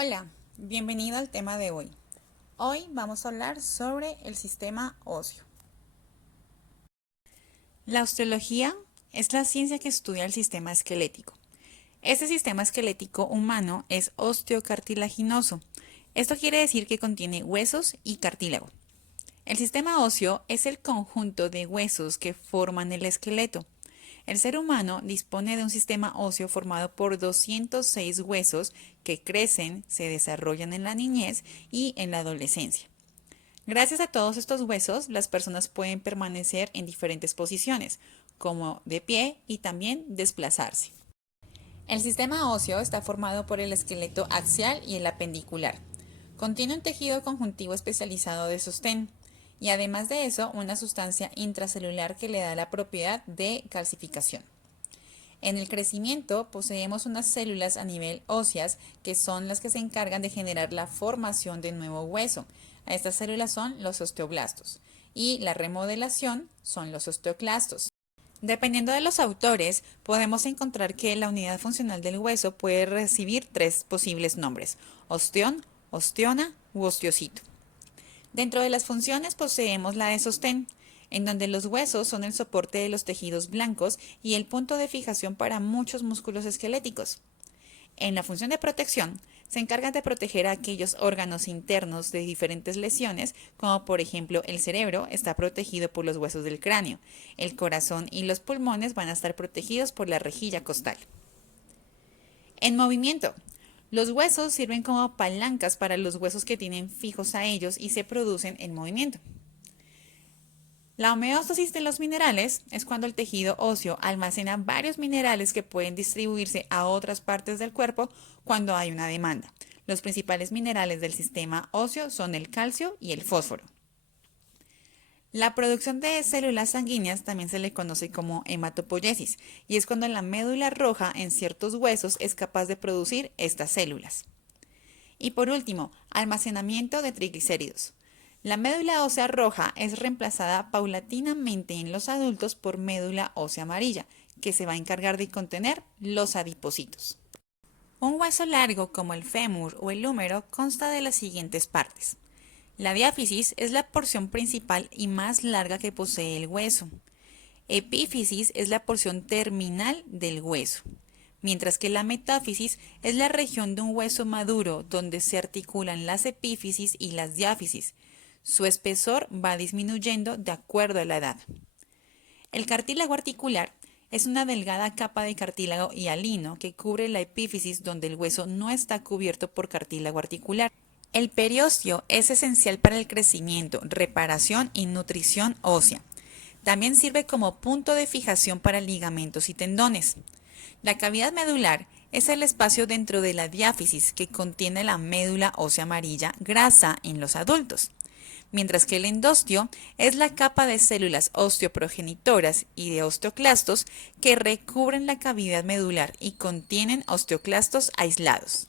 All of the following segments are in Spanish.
Hola, bienvenido al tema de hoy. Hoy vamos a hablar sobre el sistema óseo. La osteología es la ciencia que estudia el sistema esquelético. Este sistema esquelético humano es osteocartilaginoso. Esto quiere decir que contiene huesos y cartílago. El sistema óseo es el conjunto de huesos que forman el esqueleto. El ser humano dispone de un sistema óseo formado por 206 huesos que crecen, se desarrollan en la niñez y en la adolescencia. Gracias a todos estos huesos, las personas pueden permanecer en diferentes posiciones, como de pie y también desplazarse. El sistema óseo está formado por el esqueleto axial y el apendicular. Contiene un tejido conjuntivo especializado de sostén y además de eso una sustancia intracelular que le da la propiedad de calcificación. En el crecimiento poseemos unas células a nivel óseas que son las que se encargan de generar la formación de nuevo hueso. Estas células son los osteoblastos y la remodelación son los osteoclastos. Dependiendo de los autores, podemos encontrar que la unidad funcional del hueso puede recibir tres posibles nombres: osteón, osteona u osteocito. Dentro de las funciones poseemos la de sostén, en donde los huesos son el soporte de los tejidos blancos y el punto de fijación para muchos músculos esqueléticos. En la función de protección, se encargan de proteger a aquellos órganos internos de diferentes lesiones, como por ejemplo el cerebro está protegido por los huesos del cráneo, el corazón y los pulmones van a estar protegidos por la rejilla costal. En movimiento, los huesos sirven como palancas para los huesos que tienen fijos a ellos y se producen en movimiento. La homeostasis de los minerales es cuando el tejido óseo almacena varios minerales que pueden distribuirse a otras partes del cuerpo cuando hay una demanda. Los principales minerales del sistema óseo son el calcio y el fósforo. La producción de células sanguíneas también se le conoce como hematopoiesis y es cuando la médula roja en ciertos huesos es capaz de producir estas células. Y por último, almacenamiento de triglicéridos. La médula ósea roja es reemplazada paulatinamente en los adultos por médula ósea amarilla, que se va a encargar de contener los adipocitos. Un hueso largo como el fémur o el húmero consta de las siguientes partes. La diáfisis es la porción principal y más larga que posee el hueso. Epífisis es la porción terminal del hueso, mientras que la metáfisis es la región de un hueso maduro donde se articulan las epífisis y las diáfisis. Su espesor va disminuyendo de acuerdo a la edad. El cartílago articular es una delgada capa de cartílago hialino que cubre la epífisis donde el hueso no está cubierto por cartílago articular. El periósteo es esencial para el crecimiento, reparación y nutrición ósea. También sirve como punto de fijación para ligamentos y tendones. La cavidad medular es el espacio dentro de la diáfisis que contiene la médula ósea amarilla grasa en los adultos, mientras que el endostio es la capa de células osteoprogenitoras y de osteoclastos que recubren la cavidad medular y contienen osteoclastos aislados.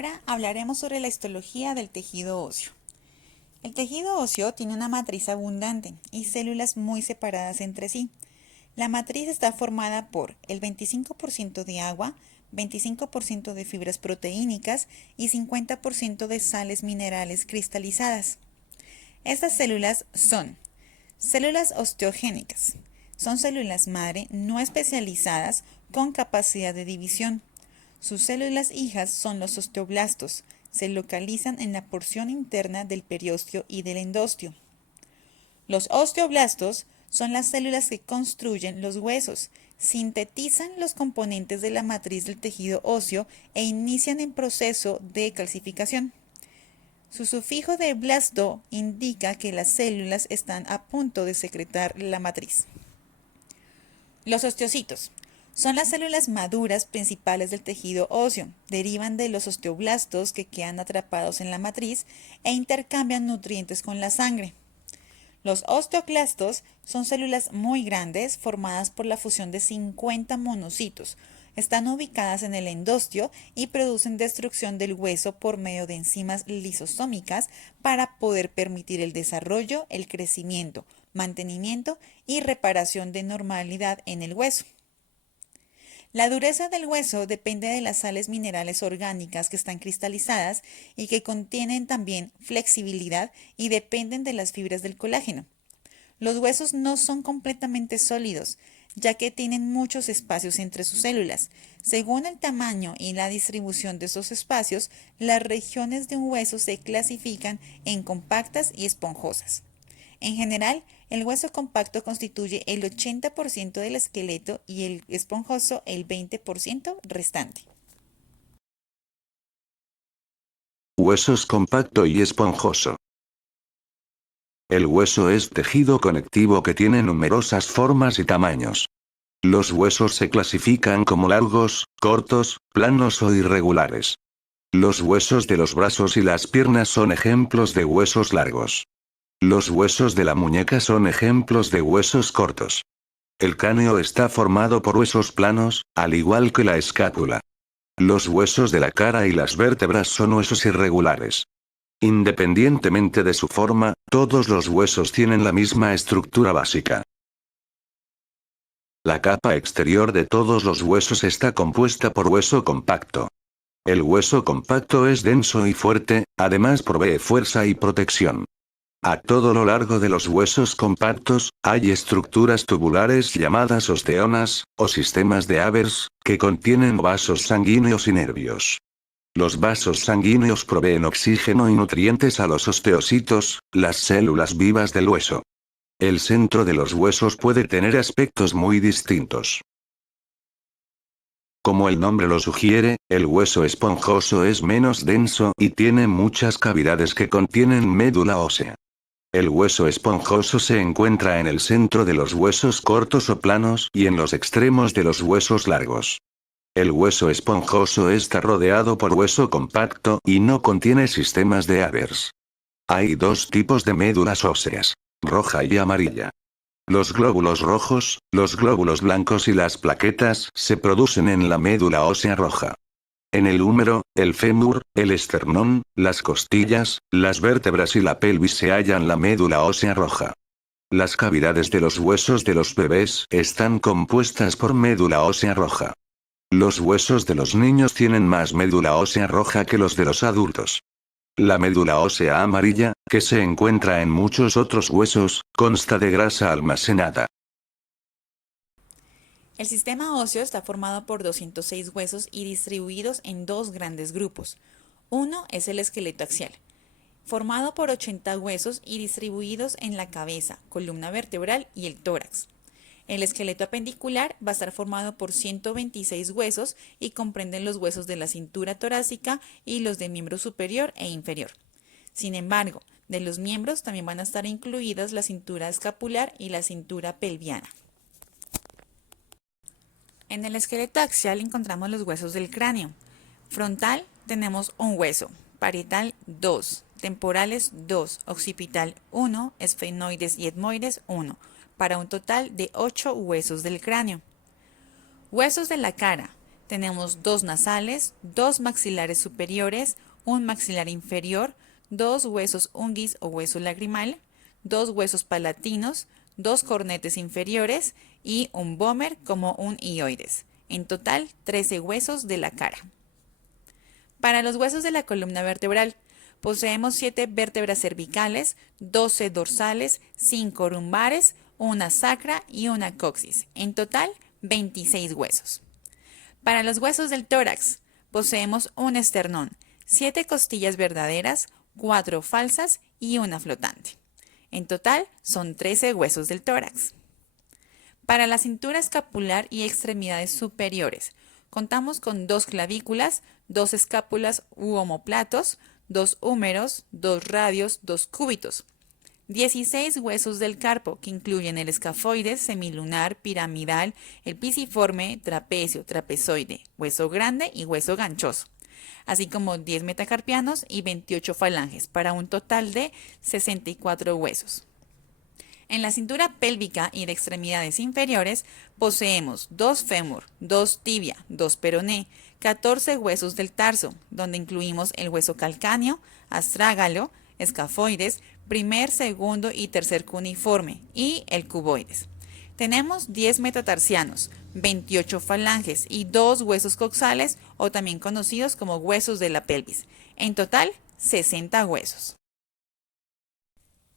Ahora hablaremos sobre la histología del tejido óseo. El tejido óseo tiene una matriz abundante y células muy separadas entre sí. La matriz está formada por el 25% de agua, 25% de fibras proteínicas y 50% de sales minerales cristalizadas. Estas células son células osteogénicas. Son células madre no especializadas con capacidad de división. Sus células hijas son los osteoblastos. Se localizan en la porción interna del periósteo y del endostio. Los osteoblastos son las células que construyen los huesos, sintetizan los componentes de la matriz del tejido óseo e inician el proceso de calcificación. Su sufijo de blasto indica que las células están a punto de secretar la matriz. Los osteocitos son las células maduras principales del tejido óseo. Derivan de los osteoblastos que quedan atrapados en la matriz e intercambian nutrientes con la sangre. Los osteoclastos son células muy grandes formadas por la fusión de 50 monocitos. Están ubicadas en el endostio y producen destrucción del hueso por medio de enzimas lisosómicas para poder permitir el desarrollo, el crecimiento, mantenimiento y reparación de normalidad en el hueso. La dureza del hueso depende de las sales minerales orgánicas que están cristalizadas y que contienen también flexibilidad y dependen de las fibras del colágeno. Los huesos no son completamente sólidos, ya que tienen muchos espacios entre sus células. Según el tamaño y la distribución de esos espacios, las regiones de un hueso se clasifican en compactas y esponjosas. En general, el hueso compacto constituye el 80% del esqueleto y el esponjoso el 20% restante. Huesos compacto y esponjoso. El hueso es tejido conectivo que tiene numerosas formas y tamaños. Los huesos se clasifican como largos, cortos, planos o irregulares. Los huesos de los brazos y las piernas son ejemplos de huesos largos. Los huesos de la muñeca son ejemplos de huesos cortos. El cráneo está formado por huesos planos, al igual que la escápula. Los huesos de la cara y las vértebras son huesos irregulares. Independientemente de su forma, todos los huesos tienen la misma estructura básica. La capa exterior de todos los huesos está compuesta por hueso compacto. El hueso compacto es denso y fuerte, además provee fuerza y protección. A todo lo largo de los huesos compactos, hay estructuras tubulares llamadas osteonas, o sistemas de Avers, que contienen vasos sanguíneos y nervios. Los vasos sanguíneos proveen oxígeno y nutrientes a los osteocitos, las células vivas del hueso. El centro de los huesos puede tener aspectos muy distintos. Como el nombre lo sugiere, el hueso esponjoso es menos denso y tiene muchas cavidades que contienen médula ósea. El hueso esponjoso se encuentra en el centro de los huesos cortos o planos y en los extremos de los huesos largos. El hueso esponjoso está rodeado por hueso compacto y no contiene sistemas de Avers. Hay dos tipos de médulas óseas, roja y amarilla. Los glóbulos rojos, los glóbulos blancos y las plaquetas se producen en la médula ósea roja. En el húmero, el fémur, el esternón, las costillas, las vértebras y la pelvis se hallan la médula ósea roja. Las cavidades de los huesos de los bebés están compuestas por médula ósea roja. Los huesos de los niños tienen más médula ósea roja que los de los adultos. La médula ósea amarilla, que se encuentra en muchos otros huesos, consta de grasa almacenada. El sistema óseo está formado por 206 huesos y distribuidos en dos grandes grupos. Uno es el esqueleto axial, formado por 80 huesos y distribuidos en la cabeza, columna vertebral y el tórax. El esqueleto apendicular va a estar formado por 126 huesos y comprenden los huesos de la cintura torácica y los de miembro superior e inferior. Sin embargo, de los miembros también van a estar incluidas la cintura escapular y la cintura pelviana. En el esqueleto axial encontramos los huesos del cráneo. Frontal tenemos un hueso, parietal 2, temporales 2, occipital 1, esfenoides y etmoides 1, para un total de 8 huesos del cráneo. Huesos de la cara. Tenemos 2 nasales, 2 maxilares superiores, un maxilar inferior, 2 huesos unguis o hueso lagrimal, 2 huesos palatinos, 2 cornetes inferiores y un vómer como un hioides. En total, 13 huesos de la cara. Para los huesos de la columna vertebral, poseemos 7 vértebras cervicales, 12 dorsales, 5 lumbares, una sacra y una coxis. En total, 26 huesos. Para los huesos del tórax, poseemos un esternón, 7 costillas verdaderas, 4 falsas y una flotante. En total, son 13 huesos del tórax. Para la cintura escapular y extremidades superiores, contamos con 2 clavículas, 2 escápulas u omóplatos, 2 húmeros, 2 radios, 2 cúbitos. 16 huesos del carpo, que incluyen el escafoides, semilunar, piramidal, el pisiforme, trapecio, trapezoide, hueso grande y hueso ganchoso, así como 10 metacarpianos y 28 falanges, para un total de 64 huesos. En la cintura pélvica y de extremidades inferiores poseemos 2 fémur, 2 tibia, 2 peroné, 14 huesos del tarso, donde incluimos el hueso calcáneo, astrágalo, escafoides, primer, segundo y tercer cuneiforme y el cuboides. Tenemos 10 metatarsianos, 28 falanges y 2 huesos coxales o también conocidos como huesos de la pelvis. En total, 60 huesos.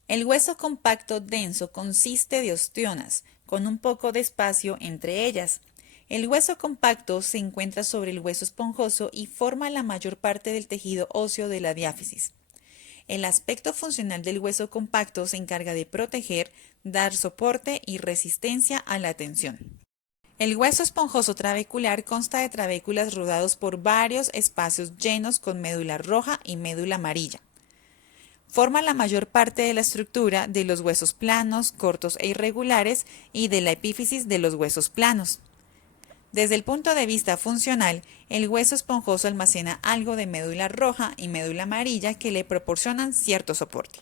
El hueso compacto denso consiste de ostionas, con un poco de espacio entre ellas. El hueso compacto se encuentra sobre el hueso esponjoso y forma la mayor parte del tejido óseo de la diáfisis. El aspecto funcional del hueso compacto se encarga de proteger, dar soporte y resistencia a la tensión. El hueso esponjoso trabecular consta de trabéculas rodeados por varios espacios llenos con médula roja y médula amarilla. Forma la mayor parte de la estructura de los huesos planos, cortos e irregulares y de la epífisis de los huesos planos. Desde el punto de vista funcional, el hueso esponjoso almacena algo de médula roja y médula amarilla que le proporcionan cierto soporte.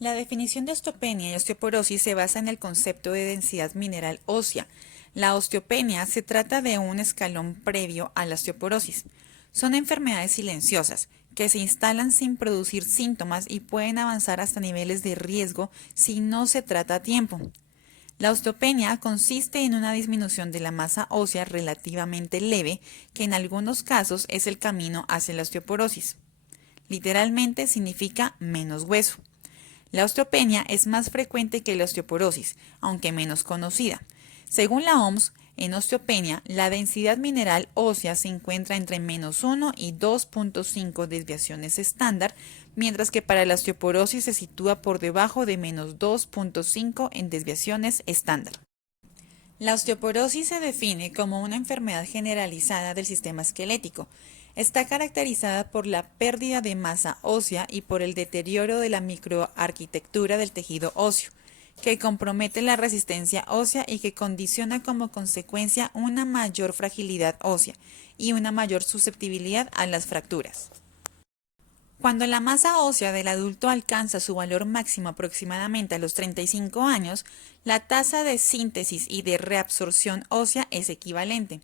La definición de osteopenia y osteoporosis se basa en el concepto de densidad mineral ósea. La osteopenia se trata de un escalón previo a la osteoporosis. Son enfermedades silenciosas que se instalan sin producir síntomas y pueden avanzar hasta niveles de riesgo si no se trata a tiempo. La osteopenia consiste en una disminución de la masa ósea relativamente leve, que en algunos casos es el camino hacia la osteoporosis. Literalmente significa menos hueso. La osteopenia es más frecuente que la osteoporosis, aunque menos conocida. Según la OMS, en osteopenia, la densidad mineral ósea se encuentra entre -1 y 2.5 desviaciones estándar, mientras que para la osteoporosis se sitúa por debajo de -2.5 en desviaciones estándar. La osteoporosis se define como una enfermedad generalizada del sistema esquelético. Está caracterizada por la pérdida de masa ósea y por el deterioro de la microarquitectura del tejido óseo, que compromete la resistencia ósea y que condiciona como consecuencia una mayor fragilidad ósea y una mayor susceptibilidad a las fracturas. Cuando la masa ósea del adulto alcanza su valor máximo aproximadamente a los 35 años, la tasa de síntesis y de reabsorción ósea es equivalente.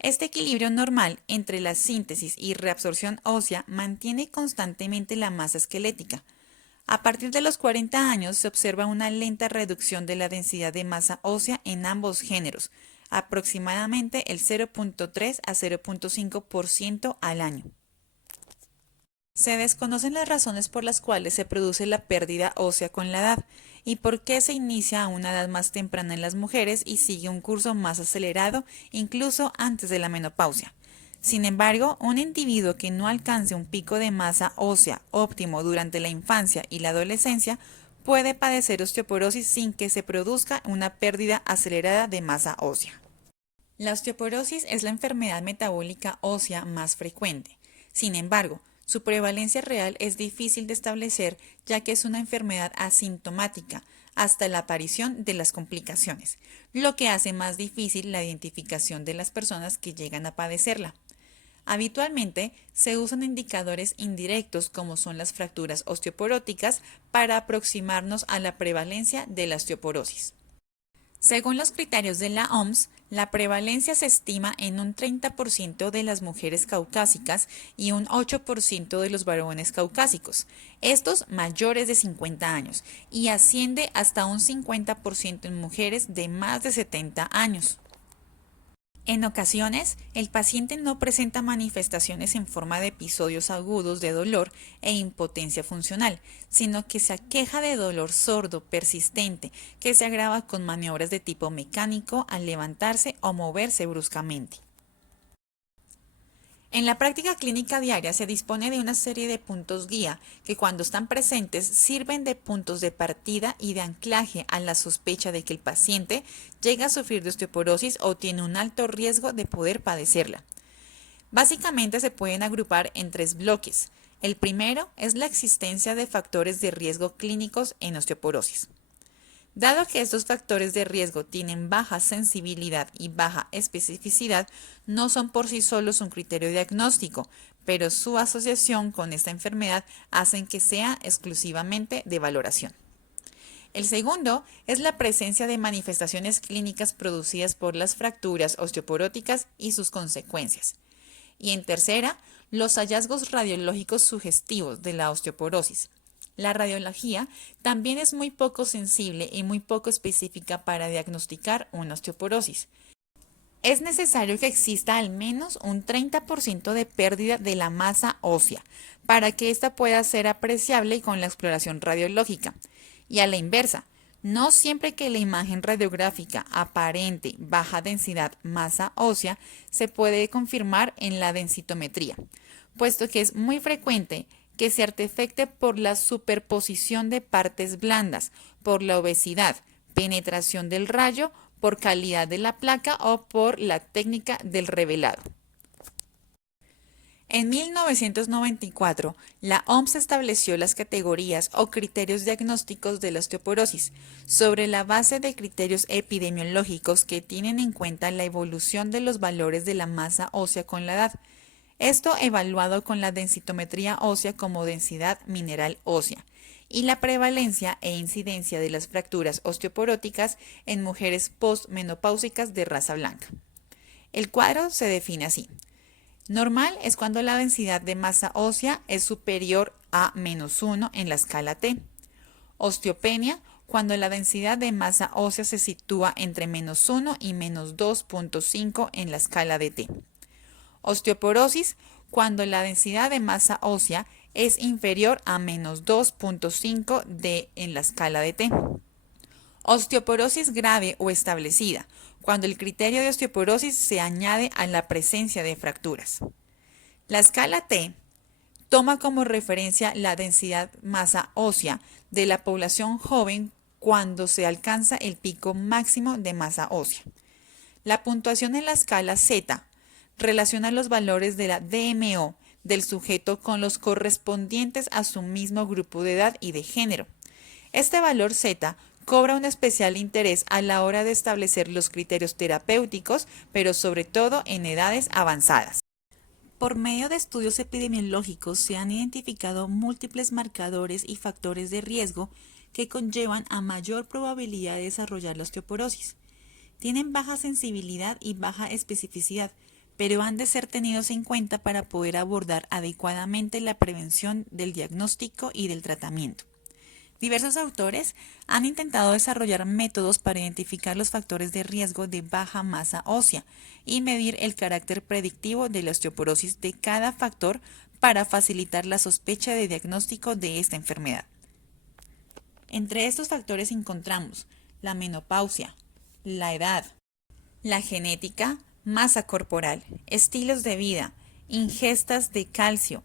Este equilibrio normal entre la síntesis y reabsorción ósea mantiene constantemente la masa esquelética. A partir de los 40 años se observa una lenta reducción de la densidad de masa ósea en ambos géneros, aproximadamente el 0.3 a 0.5% al año. Se desconocen las razones por las cuales se produce la pérdida ósea con la edad y por qué se inicia a una edad más temprana en las mujeres y sigue un curso más acelerado incluso antes de la menopausia. Sin embargo, un individuo que no alcance un pico de masa ósea óptimo durante la infancia y la adolescencia puede padecer osteoporosis sin que se produzca una pérdida acelerada de masa ósea. La osteoporosis es la enfermedad metabólica ósea más frecuente. Sin embargo, su prevalencia real es difícil de establecer ya que es una enfermedad asintomática hasta la aparición de las complicaciones, lo que hace más difícil la identificación de las personas que llegan a padecerla. Habitualmente se usan indicadores indirectos como son las fracturas osteoporóticas para aproximarnos a la prevalencia de la osteoporosis. Según los criterios de la OMS, la prevalencia se estima en un 30% de las mujeres caucásicas y un 8% de los varones caucásicos, estos mayores de 50 años, y asciende hasta un 50% en mujeres de más de 70 años. En ocasiones, el paciente no presenta manifestaciones en forma de episodios agudos de dolor e impotencia funcional, sino que se aqueja de dolor sordo persistente que se agrava con maniobras de tipo mecánico al levantarse o moverse bruscamente. En la práctica clínica diaria se dispone de una serie de puntos guía que cuando están presentes sirven de puntos de partida y de anclaje a la sospecha de que el paciente llega a sufrir de osteoporosis o tiene un alto riesgo de poder padecerla. Básicamente se pueden agrupar en tres bloques. El primero es la existencia de factores de riesgo clínicos en osteoporosis. Dado que estos factores de riesgo tienen baja sensibilidad y baja especificidad, no son por sí solos un criterio diagnóstico, pero su asociación con esta enfermedad hacen que sea exclusivamente de valoración. El segundo es la presencia de manifestaciones clínicas producidas por las fracturas osteoporóticas y sus consecuencias. Y en tercera, los hallazgos radiológicos sugestivos de la osteoporosis. La radiología también es muy poco sensible y muy poco específica para diagnosticar una osteoporosis. Es necesario que exista al menos un 30% de pérdida de la masa ósea para que ésta pueda ser apreciable con la exploración radiológica. Y a la inversa, no siempre que la imagen radiográfica aparente baja densidad masa ósea se puede confirmar en la densitometría, puesto que es muy frecuente que se artefacte por la superposición de partes blandas, por la obesidad, penetración del rayo, por calidad de la placa o por la técnica del revelado. En 1994, la OMS estableció las categorías o criterios diagnósticos de la osteoporosis sobre la base de criterios epidemiológicos que tienen en cuenta la evolución de los valores de la masa ósea con la edad. Esto evaluado con la densitometría ósea como densidad mineral ósea y la prevalencia e incidencia de las fracturas osteoporóticas en mujeres postmenopáusicas de raza blanca. El cuadro se define así. Normal es cuando la densidad de masa ósea es superior a -1 en la escala T. Osteopenia cuando la densidad de masa ósea se sitúa entre -1 y -2.5 en la escala de T. Osteoporosis cuando la densidad de masa ósea es inferior a -2.5 en la escala de T. Osteoporosis grave o establecida cuando el criterio de osteoporosis se añade a la presencia de fracturas. La escala T toma como referencia la densidad masa ósea de la población joven cuando se alcanza el pico máximo de masa ósea. La puntuación en la escala Z relaciona los valores de la DMO del sujeto con los correspondientes a su mismo grupo de edad y de género. Este valor Z cobra un especial interés a la hora de establecer los criterios terapéuticos, pero sobre todo en edades avanzadas. Por medio de estudios epidemiológicos se han identificado múltiples marcadores y factores de riesgo que conllevan a mayor probabilidad de desarrollar la osteoporosis. Tienen baja sensibilidad y baja especificidad, pero han de ser tenidos en cuenta para poder abordar adecuadamente la prevención del diagnóstico y del tratamiento. Diversos autores han intentado desarrollar métodos para identificar los factores de riesgo de baja masa ósea y medir el carácter predictivo de la osteoporosis de cada factor para facilitar la sospecha de diagnóstico de esta enfermedad. Entre estos factores encontramos la menopausia, la edad, la genética, masa corporal, estilos de vida, ingestas de calcio,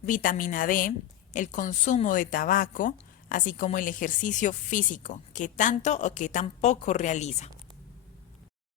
vitamina D, el consumo de tabaco, así como el ejercicio físico, que tanto o que tan poco realiza.